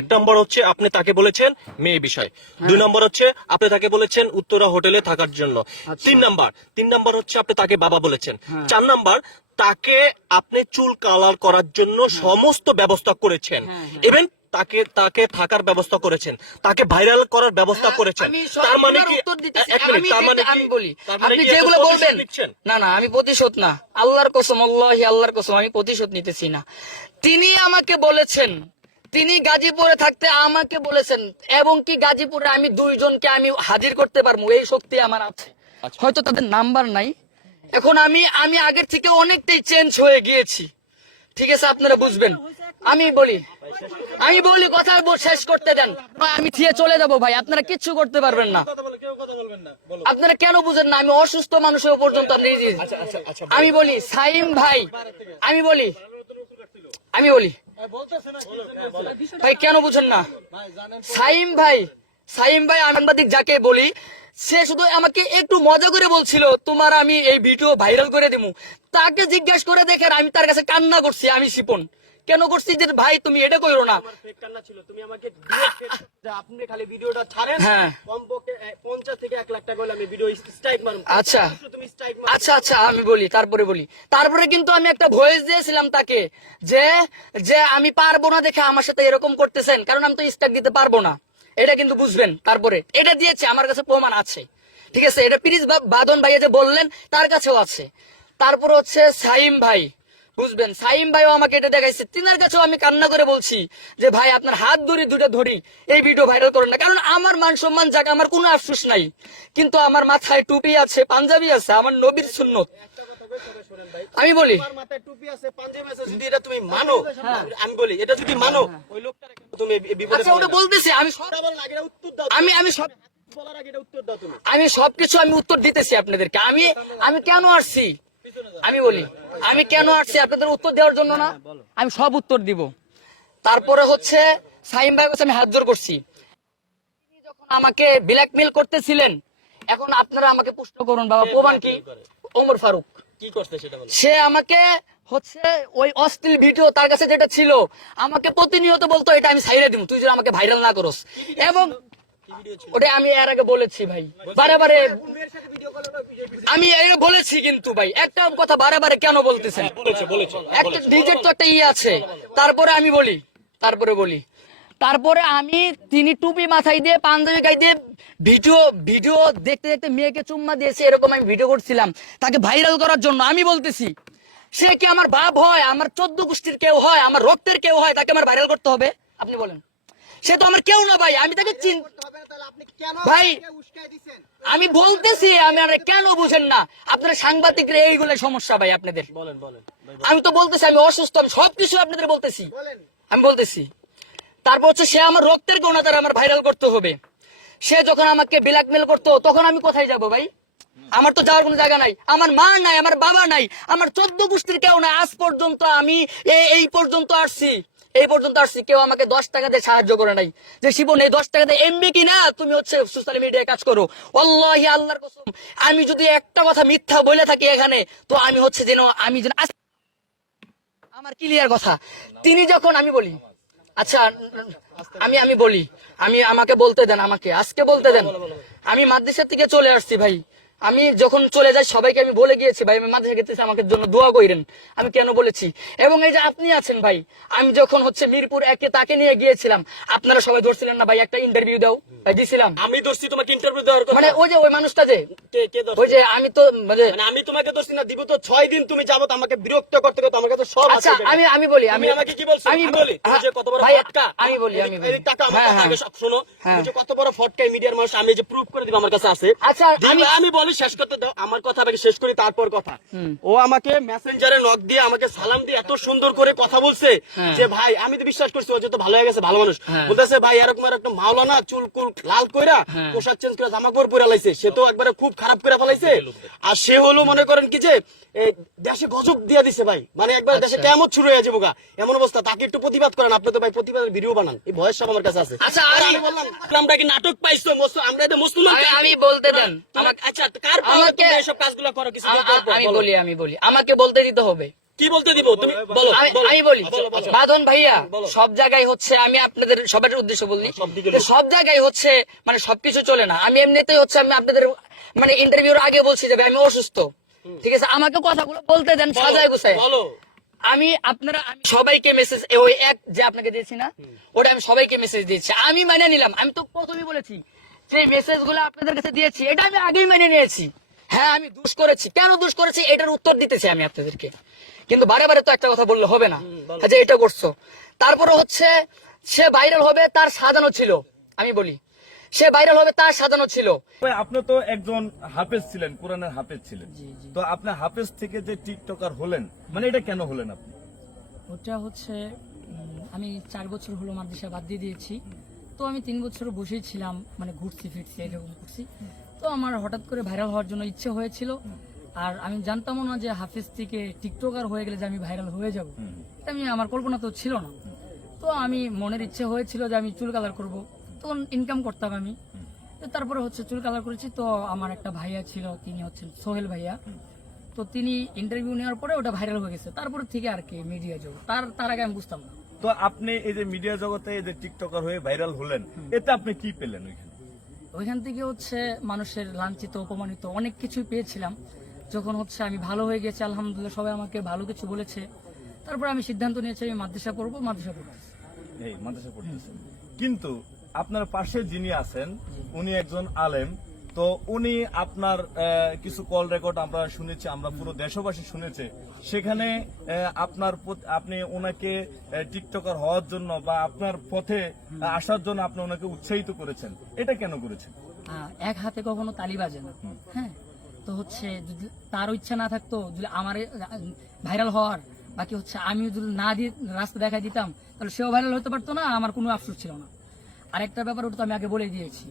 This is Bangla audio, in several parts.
এক নম্বর হচ্ছে আপনি তাকে বলেছেন মেয়ে বিষয়। দুই নম্বর হচ্ছে আপনি তাকে বলেছেন উত্তরা হোটেলে থাকার জন্য। তিন নাম্বার তিন নাম্বার হচ্ছে আপনি তাকে বাবা বলেছেন। চার নাম্বার তাকে আপনি চুল কালার করার জন্য সমস্ত ব্যবস্থা করেছেন। ইভেন তাকে তাকে থাকার ব্যবস্থা করেছেন। তাকে ভাইরাল করার ব্যবস্থা করেছেন। আমি তার মানে কি উত্তর দিতেছি। আমি তার মানে আমি বলি। মানে আপনি যেগুলো বলবেন না না আমি প্রতিশোধ না। আল্লাহর কসম আল্লাহি আল্লাহর কসম আমি প্রতিশোধ নিতেছি না। তিনি আমাকে বলেছেন তিনি গাজীপুরে থাকতে আমাকে বলেছেন এবং কি গাজীপুরে আমি দুইজনকে আমি হাজির করতে পারব? এই শক্তি আমার আছে। হয়তো তাদের নাম্বার নাই। এখন আমি আমি আগের থেকে অনেকটাই চেঞ্জ হয়ে গিয়েছি। ঠিক আছে আপনারা বুঝবেন। আমি বলি আমি বলি কথা বল- শেষ করতে দেন। আমি থিয়ে চলে যাব ভাই আপনারা কিচ্ছু করতে পারবেন না। আপনারা কেন বুঝেন না আমি অসুস্থ মানুষের পর্যন্ত আপনি আচ্ছা, আমি বলি সাইম ভাই আমি বলি আমি বলি ভাই কেন বুঝেন না? সাইম ভাই সাইম ভাই আনন্দিক যাকে বলি সে শুধু আমাকে একটু মজা করে বলছিল তোমার আমি এই ভিডিও ভাইরাল করে দিব তাকে জিজ্ঞেস করে দেখেন আমি তার কাছে কান্না করছি আমি শিপন। কেন করছি যে ভাই তুমি এটা কইরো না। ছিল তুমি আমাকে আপনি খালি ভিডিওটা ছাড়েন হ্যাঁ। কমপক্ষে থেকে লাখ টাকা হলে আমি ভিডিও স্ট্রাইক মারুন আচ্ছা। তুমি স্ট্রাইক আচ্ছা আচ্ছা আমি বলি তারপরে বলি। তারপরে কিন্তু আমি একটা ভয়েস দিয়েছিলাম তাকে যে যে আমি পারব না দেখে আমার সাথে এরকম করতেছেন কারণ আমি তো স্টার্ট দিতে পারব না। এটা কিন্তু বুঝবেন তারপরে। এটা দিয়েছে আমার কাছে প্রমাণ আছে। ঠিক আছে এটা পিরিজ বাদন ভাইয়া যে বললেন তার কাছেও আছে। তারপর হচ্ছে সাইম ভাই। বুঝবেন সাইম ভাইও আমাকে এটা দেখাইছে। তিনার কাছেও আমি কান্না করে বলছি যে ভাই আপনার হাত ধরি দুটো ধরি এই ভিডিও ভাইরাল করেন না। কারণ আমার মান সম্মান যাক আমার কোনো আফসোস নাই। কিন্তু আমার মাথায় টুপি আছে পাঞ্জাবি আছে আমার নবীর সুন্নত। আমি বলি মাথায় টুপি আছে পাঞ্জাবি আছে যদি এটা তুমি মানো আমি বলি এটা যদি মানো ওই লোকটার তুমি বিপদে আচ্ছা ওটা বলতেছি আমি সব- কথা বলার আগে এটা উত্তর দাও আমি আমি সব বলার আগে এটা উত্তর দাও তুমি। আমি সবকিছু আমি উত্তর দিতেছি আপনাদেরকে। আমি আমি কেন আসছি? আমি বলি আমি কেন আসছি? আপনাদের উত্তর দেওয়ার জন্য না। আমি সব উত্তর দিব। তারপরে হচ্ছে সাইম ভাই কাছে আমি হাত জোর করছি। তিনি যখন আমাকে ব্ল্যাকমেল করতেছিলেন এখন আপনারা আমাকে প্রশ্ন করুন বাবা প্রমাণ কি? ওমর ফারুক। কি করতে সেটা সে আমাকে হচ্ছে ওই অশ্লীল ভিডিও তার কাছে যেটা ছিল আমাকে প্রতিনিয়ত বলতো এটা আমি সাইরে দিব তুই যদি আমাকে ভাইরাল না করস। এবং ওটা আমি এর আগে বলেছি ভাই বারে আমি বলেছি কিন্তু ভাই একটা কথা বারে বারে কেন বলতেছেন? বলেছে বলেছে একটা ডিজের তো একটা ইয়ে আছে। তারপরে আমি বলি তারপরে বলি। তারপরে আমি তিনি টুপি মাথায় দিয়ে পাঞ্জাবি গায়ে দিয়ে ভিডিও ভিডিও দেখতে দেখতে মেয়েকে চুম্মা দিয়েছে এরকম আমি ভিডিও করছিলাম। তাকে ভাইরাল করার জন্য আমি বলতেছি সে কি আমার বাপ হয়? আমার চোদ্দ গোষ্ঠীর কেউ হয়? আমার রক্তের কেউ হয়? তাকে আমার ভাইরাল করতে হবে? আপনি বলেন। সে তো আমার কেউ না ভাই আমি তাকে চিন ভাই আমি বলতেছি আমি আর কেন বুঝেন না। আপনার সাংবাদিকরা এইগুলো সমস্যা ভাই আপনাদের। বলেন বলেন আমি তো বলতেছি আমি অসুস্থ আমি সবকিছু আপনাদের বলতেছি। আমি বলতেছি। তারপর হচ্ছে সে আমার রক্তের গোনা তার আমার ভাইরাল করতে হবে। সে যখন আমাকে ব্ল্যাকমেল করতো তখন আমি কোথায় যাব ভাই? আমার তো যাওয়ার কোনো জায়গা নাই। আমার মা নাই আমার বাবা নাই আমার চোদ্দ গোষ্ঠীর কেউ নাই। আজ পর্যন্ত আমি এ- এই পর্যন্ত আসছি। এই পর্যন্ত আসছি। কেউ আমাকে দশ টাকা দিয়ে সাহায্য করে নাই। যে শিবন, এই দশ টাকা দিয়ে এমবি কি না তুমি হচ্ছে সোশ্যাল মিডিয়ায় কাজ করো। আল্লাহি আল্লাহর কসম, আমি যদি একটা কথা মিথ্যা বলে থাকি এখানে, তো আমি হচ্ছে যেন, আমি যেন আমার ক্লিয়ার কথা। তিনি যখন, আমি বলি। আচ্ছা আমি আমি বলি। আমি, আমাকে বলতে দেন আমাকে। আজকে বলতে দেন। আমি মাদ্রাসা থেকে চলে আসছি ভাই। আমি যখন চলে যাই সবাইকে আমি বলে গিয়েছি ভাই আমি মাদ্রাসা গেতেছি আমাকে জন্য দোয়া করেন আমি কেন বলেছি? এবং এই যে আপনি আছেন ভাই আমি যখন হচ্ছে মিরপুর একে তাকে নিয়ে গিয়েছিলাম আপনারা সবাই ধরছিলেন না ভাই একটা ইন্টারভিউ দাও। ভাই দিছিলাম। আমি দোষী তোমাকে ইন্টারভিউ দেওয়ার মানে ওই যে ওই মানুষটা যে কে কে দোষ ওই যে আমি তো মানে মানে আমি তোমাকে দোষী না দিব তো ছয় দিন তুমি যাবত আমাকে বিরক্ত করতে করতে আমার কাছে সব আচ্ছা। আমি আমি বলি আমি আমাকে কি বলছো? আমি বলি যে কত বড় ভাই, ফটকা। আমি বলি আমি বলি। এই টাকা আমার হ্যাঁ কাছে হ্যাঁ। সব শোনো। হ্যাঁ। যে কত বড় ফটকা মিডিয়ার মানুষ আমি যে প্রুফ করে দিব আমার কাছে আছে। আচ্ছা, আমি- আমি বলি শেষ করতে দাও আমার কথা আগে শেষ করি তারপর কথা ও আমাকে মেসেঞ্জারে নক দিয়ে আমাকে সালাম দিয়ে এত সুন্দর করে কথা বলছে হ্যাঁ। যে ভাই আমি তো বিশ্বাস করছি ও যে তো ভালো হয়ে গেছে ভালো মানুষ হ্যাঁ। বলতেছে ভাই এরকম এরকম মাওলানা চুল কুল লাল কইরা হ্যাঁ। পোশাক চেঞ্জ করে জামা কাপড় পরে লাইছে সে তো একবারে খুব খারাপ করে ফেলাইছে আর সে হলো মনে করেন কি যে দেশে গজব দিয়া দিছে ভাই মানে একবার দেশে আচ্ছা। কেমন শুরু হয়ে যাব গা। এমন অবস্থা তাকে একটু প্রতিবাদ করেন আপনি তো ভাই প্রতিবাদের ভিডিও বানান এই বয়স সব আমার কাছে আছে আচ্ছা, আর আমি- আমি বললাম আমরা কি নাটক পাইছো আমরা মুসলমান আমি- আমি বলতে দেন। আচ্ছা কার আমাকে- এসব কাজগুলো করো কিছু আমি বলি। আমি বলি। আমাকে বলতে দিতে হবে। কি বলতে দিব? তুমি বলো আমি বলি। বলো, বলো। বাদন ভাইয়া সব জায়গায় হচ্ছে আমি আপনাদের সবার উদ্দেশ্য বলি। সব জায়গায় হচ্ছে মানে সবকিছু চলে না। আমি এমনিতেই হচ্ছে আমি আপনাদের মানে ইন্টারভিউর আগে বলছি যে আমি অসুস্থ। ঠিক আছে আমাকে কথাগুলো বলতে দেন সাজায় গুছায়। আমি আপনারা আমি সবাইকে মেসেজ ওই এক যে আপনাকে দিয়েছি না ওটা আমি সবাইকে মেসেজ দিয়েছি। আমি মানে নিলাম। আমি তো প্রথমেই বলেছি যে মেসেজগুলো আপনাদের কাছে দিয়েছি এটা আমি আগেই মেনে নিয়েছি। হ্যাঁ আমি দুষ করেছি। কেন দুষ করেছি? এটার উত্তর দিতেছি আমি আপনাদেরকে। কিন্তু বারে বারে তো একটা কথা বললে হবে না। যে এটা করছ। তারপরে হচ্ছে সে ভাইরাল হবে তার সাজানো ছিল। আমি বলি সে ভাইরাল হবে তার সাজানো ছিল। আপনি তো একজন হাফেজ ছিলেন কোরআনের হাফেজ ছিলেন। তো আপনি হাফেজ থেকে যে টিকটকার হলেন মানে এটা কেন হলেন আপনি? ওটা হচ্ছে আমি চার বছর হলো মাদ্রাসা বাদ দিয়ে দিয়েছি। তো আমি তিন বছর বসেই ছিলাম মানে ঘুরছি ফিরছি এরকম করছি। তো আমার হঠাৎ করে ভাইরাল হওয়ার জন্য ইচ্ছে হয়েছিল। আর আমি জানতামও না যে হাফিজ থেকে টিকটকার হয়ে গেলে যে আমি ভাইরাল হয়ে যাব। এটা আমি আমার কল্পনা তো ছিল না। তো আমি মনের ইচ্ছে হয়েছিল যে আমি চুল কালার করব। তখন ইনকাম করতাম আমি। তো তারপরে হচ্ছে চুল কালার করেছি। তো আমার একটা ভাইয়া ছিল তিনি হচ্ছেন সোহেল ভাইয়া। তো তিনি ইন্টারভিউ নেওয়ার পরে ওটা ভাইরাল হয়ে গেছে। তারপরে থেকে আর কি মিডিয়া যোগ। তার তার আগে আমি বুঝতাম না। তো আপনি এই যে মিডিয়া জগতে এই যে টিকটকার হয়ে ভাইরাল হলেন এতে আপনি কি পেলেন ওইখানে? ওইখান থেকে হচ্ছে মানুষের লাঞ্ছিত অপমানিত অনেক কিছুই পেয়েছিলাম। যখন হচ্ছে আমি ভালো হয়ে গেছি আলহামদুলিল্লাহ সবাই আমাকে ভালো কিছু বলেছে। তারপর আমি সিদ্ধান্ত নিয়েছি আমি মাদ্রাসা করব মাদ্রাসা করব এই মাদ্রাসা পড়তেছেন। কিন্তু আপনার পাশে যিনি আছেন উনি একজন আলেম। তো উনি আপনার কিছু কল রেকর্ড আমরা শুনেছি আমরা পুরো দেশবাসী শুনেছে। সেখানে আপনার আপনি ওনাকে টিকটকার হওয়ার জন্য বা আপনার পথে আসার জন্য আপনি ওনাকে উৎসাহিত করেছেন। এটা কেন করেছেন? এক হাতে কখনো তালি বাজে না। হ্যাঁ? তো হচ্ছে যদি তার ইচ্ছা না থাকতো যদি আমার ভাইরাল হওয়ার বাকি হচ্ছে আমিও যদি না দিয়ে রাস্তা দেখাই দিতাম তাহলে সেও ভাইরাল হতে পারতো না আমার কোনো আফসোস ছিল না। আরেকটা ব্যাপার ওটা তো আমি আগে বলে দিয়েছি।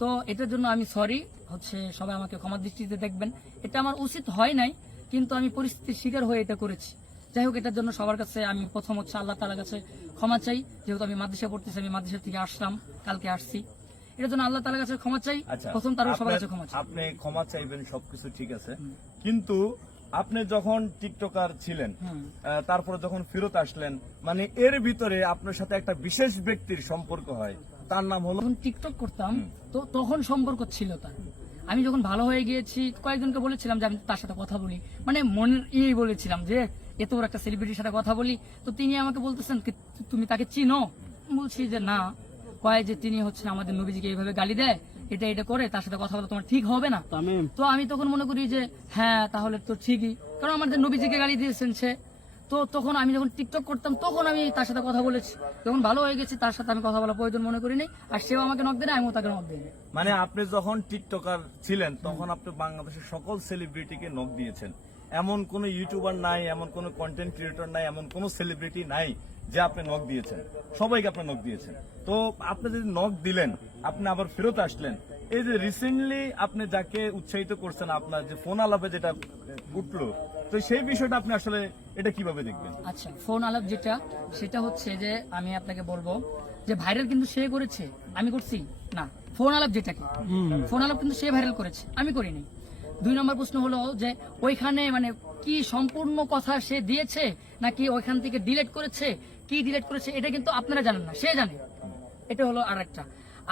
তো এটার জন্য আমি সরি হচ্ছে সবাই আমাকে ক্ষমা দৃষ্টিতে দেখবেন। এটা আমার উচিত হয় নাই কিন্তু আমি পরিস্থিতির শিকার হয়ে এটা করেছি। যাই হোক এটার জন্য সবার কাছে আমি প্রথম হচ্ছে আল্লাহ তালার কাছে ক্ষমা চাই। যেহেতু আমি মাদ্রাসা পড়তেছি আমি মাদ্রাসা থেকে আসলাম কালকে আসছি। এটার জন্য আল্লাহ তালার কাছে ক্ষমা চাই। আচ্ছা প্রথম তারও সবার কাছে ক্ষমা চাই। আপনি ক্ষমা চাইবেন সবকিছু ঠিক আছে। কিন্তু আপনি যখন টিকটকার ছিলেন তারপরে যখন ফেরত আসলেন মানে এর ভিতরে আপনার সাথে একটা বিশেষ ব্যক্তির সম্পর্ক হয়। তার নাম হলো যখন টিকটক করতাম তো তখন সম্পর্ক ছিল তার। আমি যখন ভালো হয়ে গিয়েছি কয়েকজনকে বলেছিলাম যে আমি তার সাথে কথা বলি। মানে মনের ইয়ে বলেছিলাম যে এত বড় একটা সেলিব্রিটির সাথে কথা বলি। তো তিনি আমাকে বলতেছেন তুমি তাকে চিনো? বলছি যে না। কয় যে তিনি হচ্ছেন আমাদের নবীজিকে এইভাবে গালি দেয়। এটা এটা করে তার সাথে কথা বলা তোমার ঠিক হবে না। তো আমি তখন মনে করি যে হ্যাঁ তাহলে তো ঠিকই। কারণ আমাদের নবীজিকে গালি দিয়েছেন সে। তো তখন আমি যখন টিকটক করতাম, তখন আমি তার সাথে কথা বলেছি। যখন ভালো হয়ে গেছি, তার সাথে আমি কথা বলা প্রয়োজন মনে করিনি, আর সেও আমাকে নক দেয় আমিও তাকে নক দিই মানে আপনি যখন টিকটকার ছিলেন, তখন আপনি বাংলাদেশের সকল সেলিব্রিটিকে নক দিয়েছেন। এমন কোন ইউটিউবার নাই, এমন কোন কন্টেন্ট ক্রিয়েটর নাই, এমন কোন সেলিব্রিটি নাই যে আপনি নক দিয়েছেন। সবাইকে আপনি নক দিয়েছেন। তো আপনি যদি নক দিলেন, আপনি আবার ফেরত আসলেন, এই যে রিসেন্টলি আপনি যাকে উৎসাহিত করছেন, আপনার যে ফোন আলাপে যেটা উঠল তো সেই বিষয়টা আপনি আসলে এটা কীভাবে দেখবেন? আচ্ছা ফোন আলাপ যেটা সেটা হচ্ছে যে আমি আপনাকে বলব যে ভাইরাল কিন্তু সে করেছে আমি করছি? না ফোন আলাপ যেটাকে। ফোন আলাপ কিন্তু সে ভাইরাল করেছে আমি করিনি। দুই নম্বর প্রশ্ন হলো যে ওইখানে মানে কি সম্পূর্ণ কথা সে দিয়েছে নাকি ওইখান থেকে ডিলেট করেছে? কি ডিলেট করেছে? এটা কিন্তু আপনারা জানেন না সে জানে। এটা হলো আর একটা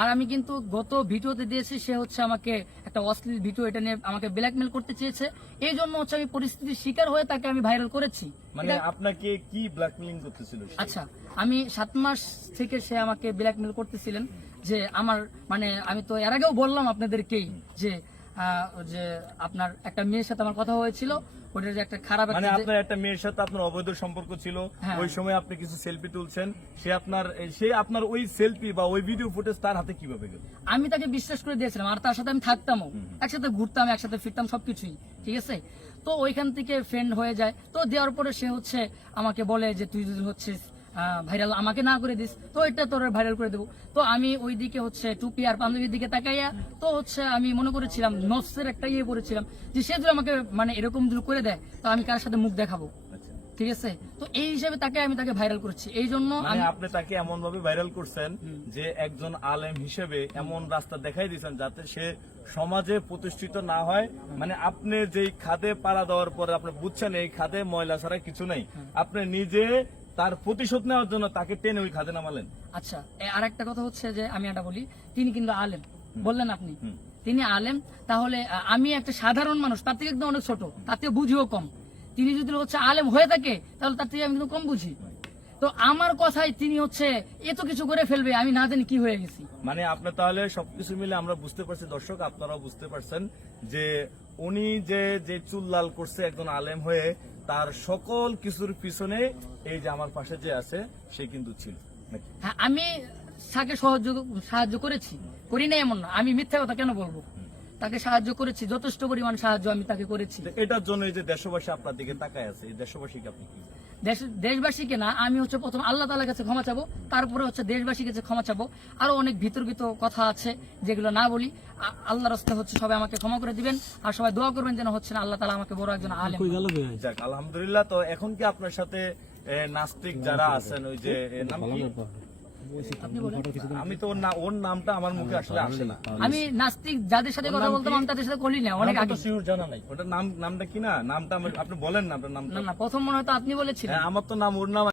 আর আমি কিন্তু গত ভিডিওতে দিয়েছি সে হচ্ছে আমাকে একটা অশ্লীল ভিডিও এটা নিয়ে আমাকে ব্ল্যাকমেল করতে চেয়েছে। এই জন্য হচ্ছে আমি পরিস্থিতির শিকার হয়ে তাকে আমি ভাইরাল করেছি। মানে আপনাকে কি ব্ল্যাকমেলিং করতেছিল আচ্ছা আমি সাত মাস থেকে সে আমাকে ব্ল্যাকমেল করতেছিলেন যে আমার মানে আমি তো এর আগেও বললাম আপনাদেরকেই যে আহ, যে আপনার একটা মেয়ের সাথে আমার কথা হয়েছিল। ওটার যে একটা খারাপ মানে আপনার একটা মেয়ের সাথে আপনার অবৈধ সম্পর্ক ছিল হ্যাঁ। ওই সময় আপনি কিছু সেলফি তুলছেন সে আপনার সে আপনার ওই সেলফি বা ওই ভিডিও ফুটেজ তার হাতে কীভাবে গেল? আমি তাকে বিশ্বাস করে দিয়েছিলাম আর তার সাথে আমি থাকতামও। একসাথে ঘুরতাম একসাথে ফিরতাম সবকিছুই ঠিক আছে? তো ওইখান থেকে ফ্রেন্ড হয়ে যায়। তো দেওয়ার পরে সে হচ্ছে আমাকে বলে যে তুই যদি হচ্ছে ভাইরাল আমাকে না করে দিস তো এটা তোর ভাইরাল করে দেবো। তো আমি ওই দিকে হচ্ছে টুপি আর পাঞ্জাবির দিকে তাকাইয়া তো হচ্ছে আমি মনে করেছিলাম নফসের একটা ইয়ে পড়েছিলাম যে সে যদি আমাকে মানে এরকম যদি করে দেয় তো আমি কার সাথে মুখ দেখাবো? আচ্ছা। ঠিক আছে? তো এই হিসেবে তাকে আমি তাকে ভাইরাল করেছি। এই জন্য মানে আপনি তাকে এমন ভাবে ভাইরাল করছেন যে একজন আলেম হিসেবে এমন রাস্তা দেখাই দিয়েছেন যাতে সে সমাজে প্রতিষ্ঠিত না হয়। মানে আপনি যেই খাদে পাড়া দেওয়ার পরে আপনি বুঝছেন এই খাদে ময়লা ছাড়া কিছু নেই। আপনি নিজে তার প্রতিশোধ নেওয়ার জন্য তাকে টেনে ওই খাদে নামালেন। আচ্ছা আর একটা কথা হচ্ছে যে আমি এটা বলি তিনি কিন্তু আলেম। বললেন আপনি তিনি আলেম তাহলে আমি একটা সাধারণ মানুষ তার থেকে একদম অনেক ছোট তার থেকে বুঝিও কম। তিনি যদি হচ্ছে আলেম হয়ে থাকে তাহলে তার থেকে আমি কিন্তু কম বুঝি। তো আমার কথাই তিনি হচ্ছে এত কিছু করে ফেলবে আমি না জানি কি হয়ে গেছি। মানে আপনার তাহলে সবকিছু মিলে আমরা বুঝতে পারছি দর্শক আপনারাও বুঝতে পারছেন যে উনি যে যে চুল লাল করছে একজন আলেম হয়ে তার সকল কিছুর পিছনে এই যে আমার পাশে যে আছে সে কিন্তু ছিল। হ্যাঁ আমি তাকে সহযোগ সাহায্য করেছি। করি না এমন না। আমি মিথ্যা কথা কেন বলব? তাকে সাহায্য করেছি। যথেষ্ট পরিমাণ সাহায্য আমি তাকে করেছি। এটার জন্য এই যে দেশবাসী আপনার দিকে তাকায় আছে এই দেশবাসীকে আপনি কি দেশ- দেশবাসীকে না আমি হচ্ছে প্রথম আল্লাহ তালার কাছে ক্ষমা চাবো তারপরে হচ্ছে দেশবাসীর কাছে ক্ষমা চাবো। আরও অনেক বিতর্কিত কথা আছে যেগুলো না বলি। আল্লাহ রাস্তা হচ্ছে সবাই আমাকে ক্ষমা করে দিবেন আর সবাই দোয়া করবেন যেন হচ্ছে না আল্লাহ তালা আমাকে বড় একজন আলেম আলহামদুলিল্লাহ তো এখন কি আপনার সাথে নাস্তিক যারা আছেন ওই যে নাম কি? আমি তো ওর না ওর নামটা আমার মুখে আসলে আসে না। আমি নাস্তিক যাদের সাথে কথা বলতাম আমি তাদের সাথে করি না অনেক আগে। জানা নাই। ওটার নাম নামটা কি না? নামটা আপনি বলেন না আপনার নামটা। না না প্রথম মনে হয়তো আপনি বলেছিলেন। হ্যাঁ আমার তো নাম ওর নাম